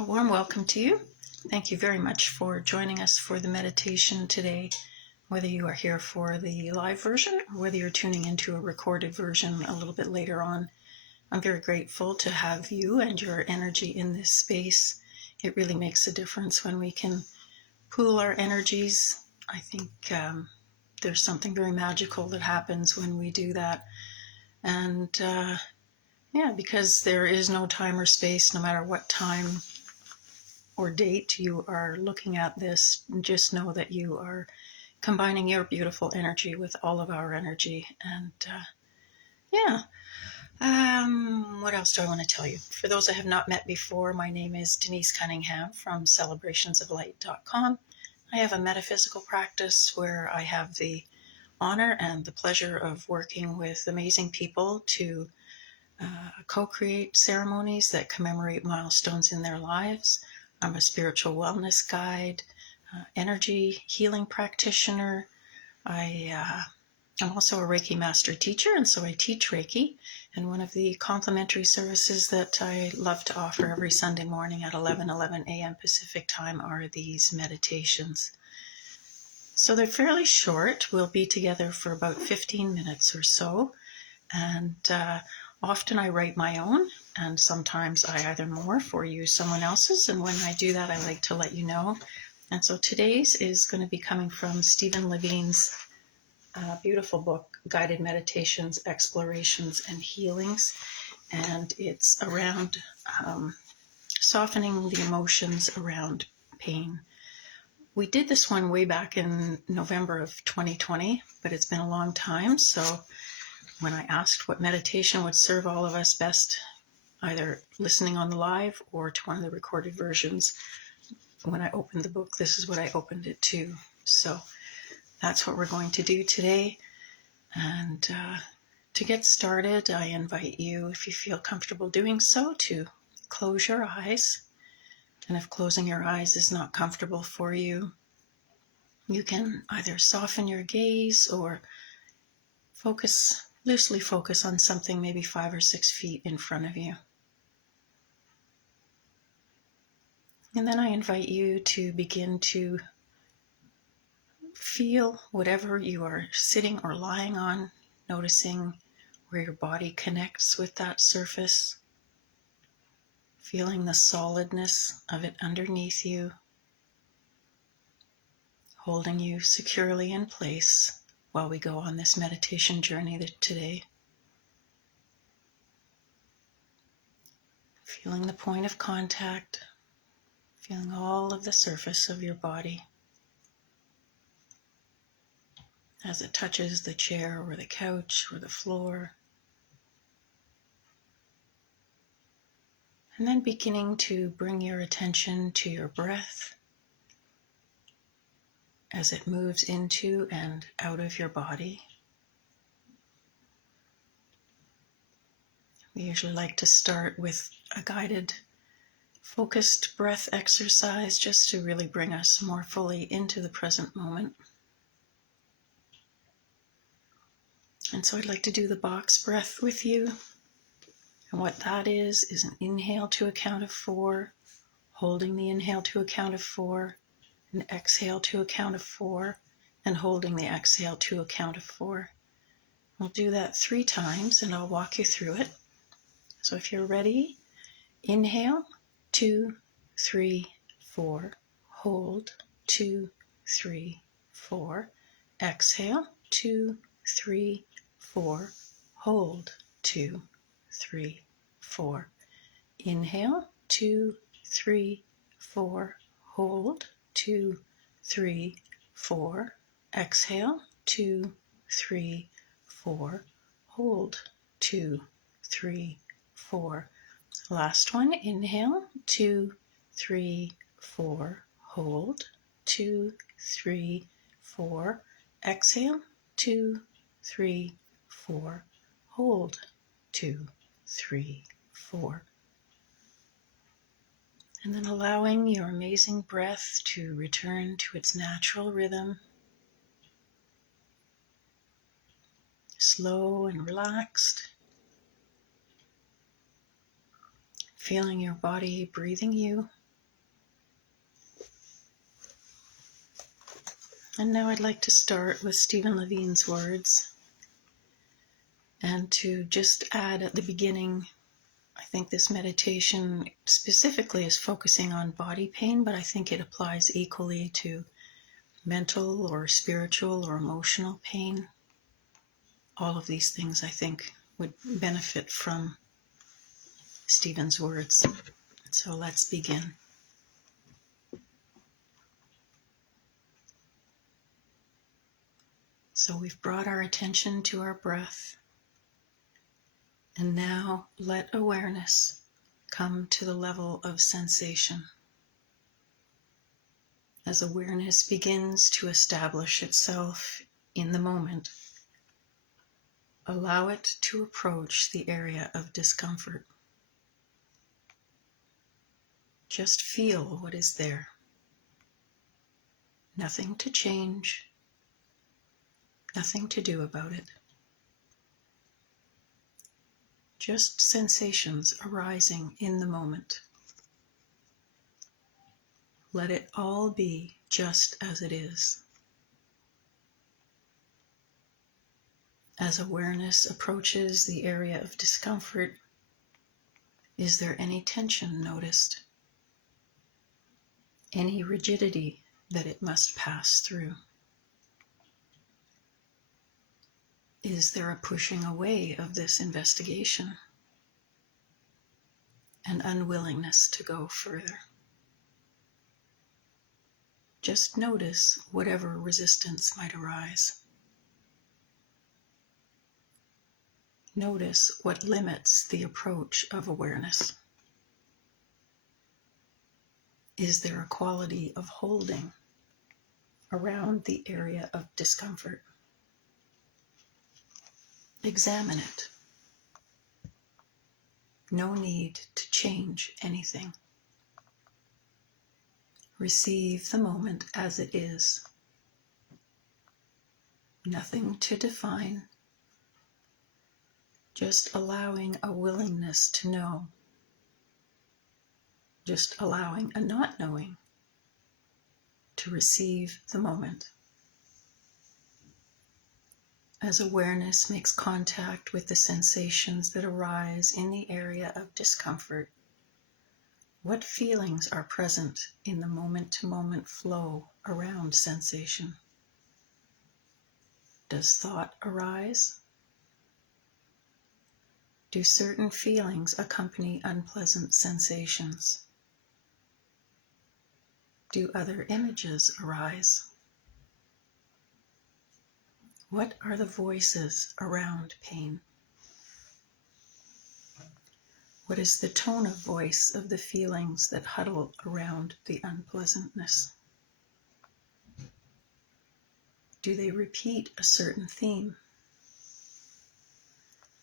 A warm welcome to you. Thank you very much for joining us for the meditation today, whether you are here for the live version or whether you're tuning into a recorded version a little bit later on. I'm very grateful to have you and your energy in this space. It really makes a difference when we can pool our energies. I think there's something very magical that happens when we do that. And because there is no time or space, no matter what time or date you are looking at this, just know that you are combining your beautiful energy with all of our energy. And what else do I want to tell you? For those I have not met before, my name is Denise Cunningham from celebrationsoflight.com. I have a metaphysical practice where I have the honor and the pleasure of working with amazing people to co-create ceremonies that commemorate milestones in their lives. I'm a spiritual wellness guide, energy healing practitioner. I'm also a Reiki master teacher, and so I teach Reiki. And one of the complimentary services that I love to offer every Sunday morning at 11 a.m. Pacific time are these meditations. So they're fairly short. We'll be together for about 15 minutes or so. And often I write my own, and sometimes I either morph or use someone else's. And when I do that, I like to let you know. And so today's is going to be coming from Stephen Levine's beautiful book, Guided Meditations, Explorations, and Healings. And it's around softening the emotions around pain. We did this one way back in November of 2020, but it's been a long time. So when I asked what meditation would serve all of us best, either listening on the live or to one of the recorded versions, when I opened the book, this is what I opened it to. So that's what we're going to do today. And to get started, I invite you, if you feel comfortable doing so, to close your eyes. And if closing your eyes is not comfortable for you, you can either soften your gaze or loosely focus on something maybe 5 or 6 feet in front of you. And then I invite you to begin to feel whatever you are sitting or lying on, noticing where your body connects with that surface, feeling the solidness of it underneath you, holding you securely in place while we go on this meditation journey today. Feeling the point of contact, feeling all of the surface of your body as it touches the chair or the couch or the floor. And then beginning to bring your attention to your breath as it moves into and out of your body. We usually like to start with a guided, focused breath exercise just to really bring us more fully into the present moment. And so I'd like to do the box breath with you. And what that is an inhale to a count of 4, holding the inhale to a count of 4, an exhale to a count of 4, and holding the exhale to a count of 4. We'll do that 3 times and I'll walk you through it. So if you're ready, inhale, 2, 3, 4, hold, 2, 3, 4, exhale, 2, 3, 4, hold, 2, 3, 4, inhale, 2, 3, 4, hold, 2, 3, 4, exhale, 2, 3, 4, hold, 2, 3, 4. Last one, inhale, 2, 3, 4, hold, 2, 3, 4, exhale, 2, 3, 4, hold, 2, 3, 4. And then allowing your amazing breath to return to its natural rhythm, slow and relaxed, feeling your body breathing you And now I'd like to start with Stephen Levine's words, and to just add at the beginning, I think this meditation specifically is focusing on body pain, but I think it applies equally to mental or spiritual or emotional pain. All of these things, I think, would benefit from Stephen's words. So let's begin. So we've brought our attention to our breath, and now let awareness come to the level of sensation. As awareness begins to establish itself in the moment, allow it to approach the area of discomfort. Just feel what is there. Nothing to change, nothing to do about it. Just sensations arising in the moment. Let it all be just as it is. As awareness approaches the area of discomfort, is there any tension noticed? Any rigidity that it must pass through? Is there a pushing away of this investigation? An unwillingness to go further? Just notice whatever resistance might arise. Notice what limits the approach of awareness. Is there a quality of holding around the area of discomfort? Examine it. No need to change anything. Receive the moment as it is. Nothing to define. Just allowing a willingness to know. Just allowing a not knowing to receive the moment. As awareness makes contact with the sensations that arise in the area of discomfort, what feelings are present in the moment-to-moment flow around sensation? Does thought arise? Do certain feelings accompany unpleasant sensations? Do other images arise? What are the voices around pain? What is the tone of voice of the feelings that huddle around the unpleasantness? Do they repeat a certain theme?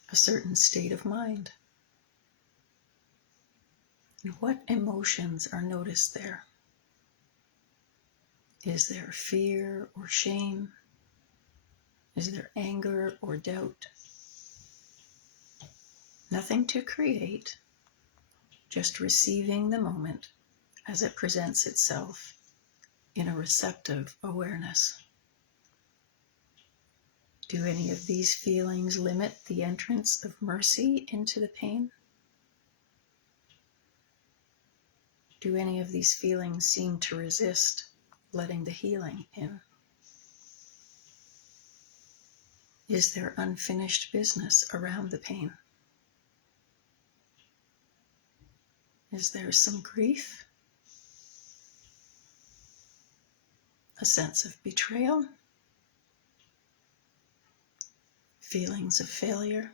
A certain state of mind? And what emotions are noticed there? Is there fear or shame? Is there anger or doubt? Nothing to create, just receiving the moment as it presents itself in a receptive awareness. Do any of these feelings limit the entrance of mercy into the pain? Do any of these feelings seem to resist letting the healing in? Is there unfinished business around the pain? Is there some grief? A sense of betrayal? Feelings of failure?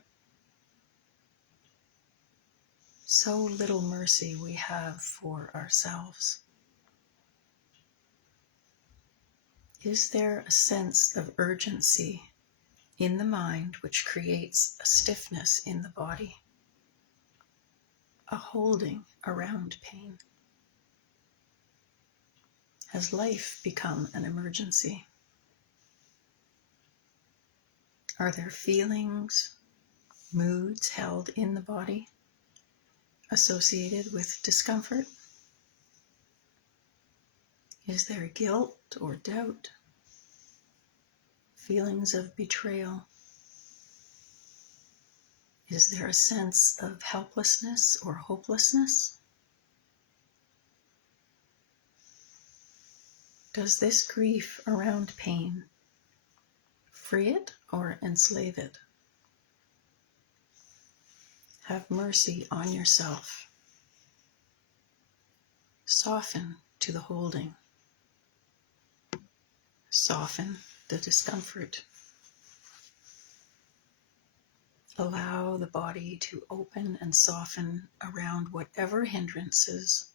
So little mercy we have for ourselves. Is there a sense of urgency in the mind which creates a stiffness in the body? A holding around pain? Has life become an emergency? Are there feelings, moods held in the body associated with discomfort? Is there guilt or doubt? feelings of betrayal? Is there a sense of helplessness or hopelessness? Does this grief around pain free it or enslave it? Have mercy on yourself. Soften to the holding. Soften the discomfort. Allow the body to open and soften around whatever hindrances,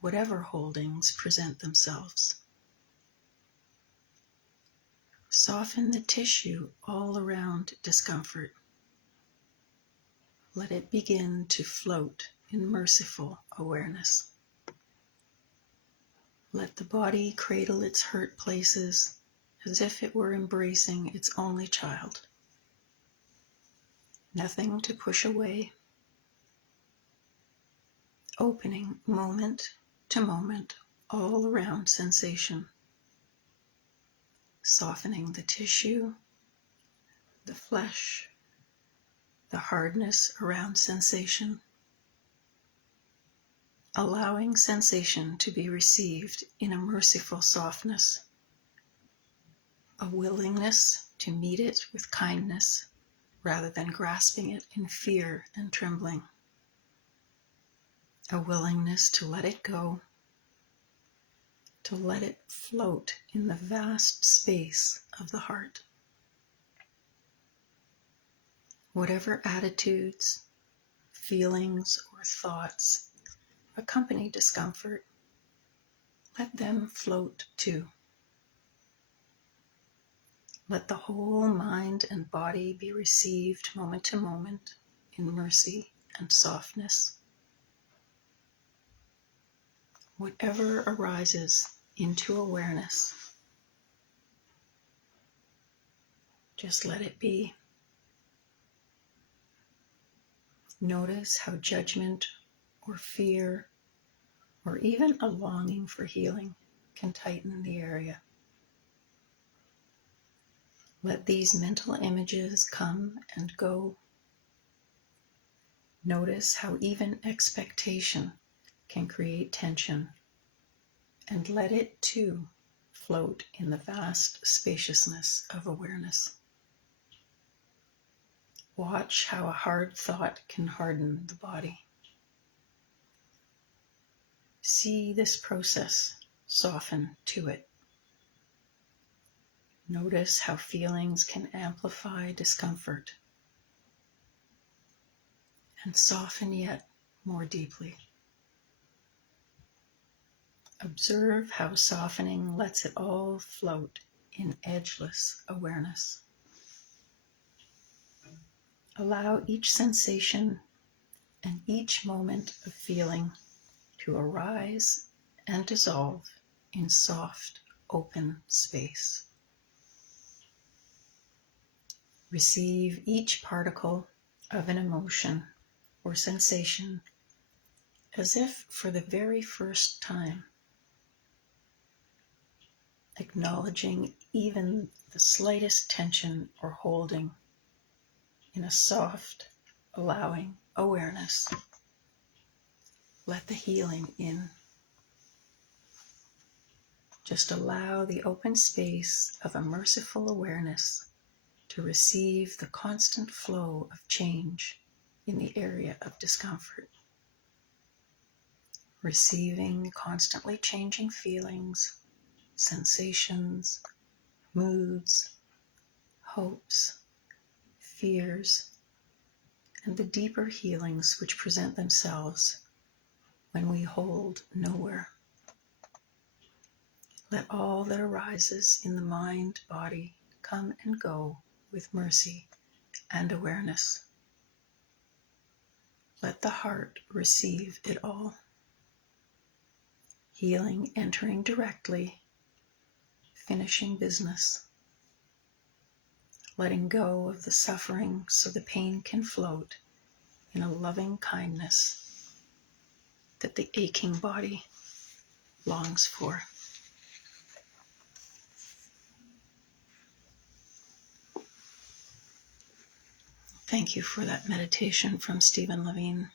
whatever holdings present themselves. Soften the tissue all around discomfort. Let it begin to float in merciful awareness. Let the body cradle its hurt places as if it were embracing its only child. Nothing to push away. Opening moment to moment all around sensation. Softening the tissue, the flesh, the hardness around sensation. Allowing sensation to be received in a merciful softness. A willingness to meet it with kindness rather than grasping it in fear and trembling. A willingness to let it go, to let it float in the vast space of the heart. Whatever attitudes, feelings, or thoughts accompany discomfort, let them float too. Let the whole mind and body be received moment to moment in mercy and softness. Whatever arises into awareness, just let it be. Notice how judgment or fear or even a longing for healing can tighten the area. Let these mental images come and go. Notice how even expectation can create tension, and let it too float in the vast spaciousness of awareness. Watch how a hard thought can harden the body. See this process soften to it. Notice how feelings can amplify discomfort and soften yet more deeply. Observe how softening lets it all float in edgeless awareness. Allow each sensation and each moment of feeling to arise and dissolve in soft, open space. Receive each particle of an emotion or sensation as if for the very first time, acknowledging even the slightest tension or holding in a soft, allowing awareness. Let the healing in. Just allow the open space of a merciful awareness to receive the constant flow of change in the area of discomfort. Receiving constantly changing feelings, sensations, moods, hopes, fears, and the deeper healings which present themselves when we hold nowhere. Let all that arises in the mind, body, come and go with mercy and awareness. Let the heart receive it all. Healing entering directly, finishing business. Letting go of the suffering so the pain can float in a loving kindness that the aching body longs for. Thank you for that meditation from Stephen Levine.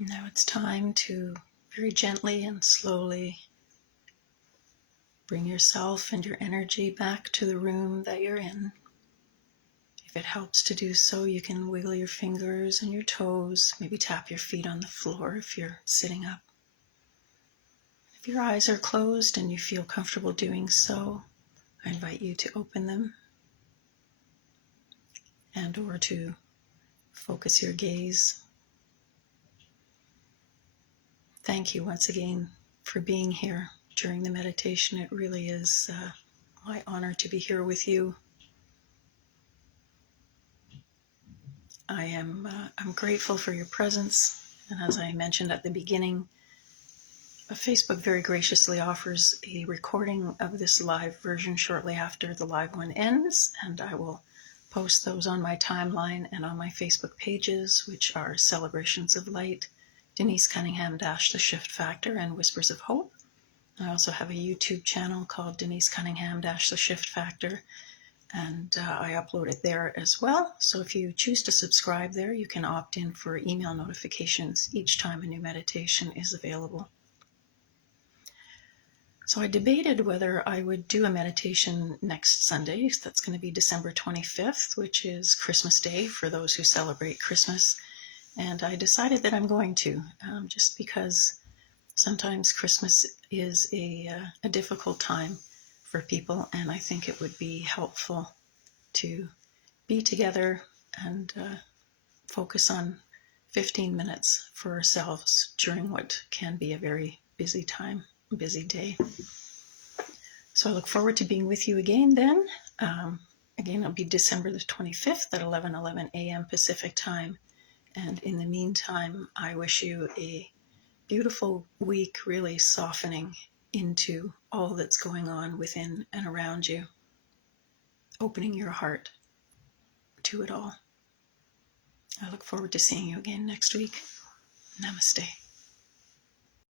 Now it's time to very gently and slowly bring yourself and your energy back to the room that you're in. If it helps to do so, you can wiggle your fingers and your toes, maybe tap your feet on the floor if you're sitting up. If your eyes are closed and you feel comfortable doing so, I invite you to open them and or to focus your gaze. Thank you once again for being here during the meditation. It really is my honor to be here with you. I'm grateful for your presence, and as I mentioned at the beginning, Facebook very graciously offers a recording of this live version shortly after the live one ends, and I will post those on my timeline and on my Facebook pages, which are Celebrations of Light, Denise Cunningham - The Shift Factor, and Whispers of Hope. I also have a YouTube channel called Denise Cunningham - The Shift Factor, and I upload it there as well. So if you choose to subscribe there, you can opt in for email notifications each time a new meditation is available. So I debated whether I would do a meditation next Sunday. That's going to be December 25th, which is Christmas Day for those who celebrate Christmas. And I decided that I'm going to, just because sometimes Christmas is a difficult time for people, and I think it would be helpful to be together and focus on 15 minutes for ourselves during what can be a very busy time, busy day. So I look forward to being with you again then. Again, it'll be December the 25th at 11:11 a.m. Pacific time. And in the meantime, I wish you a beautiful week, really softening into all that's going on within and around you, opening your heart to it all. I look forward to seeing you again next week. Namaste.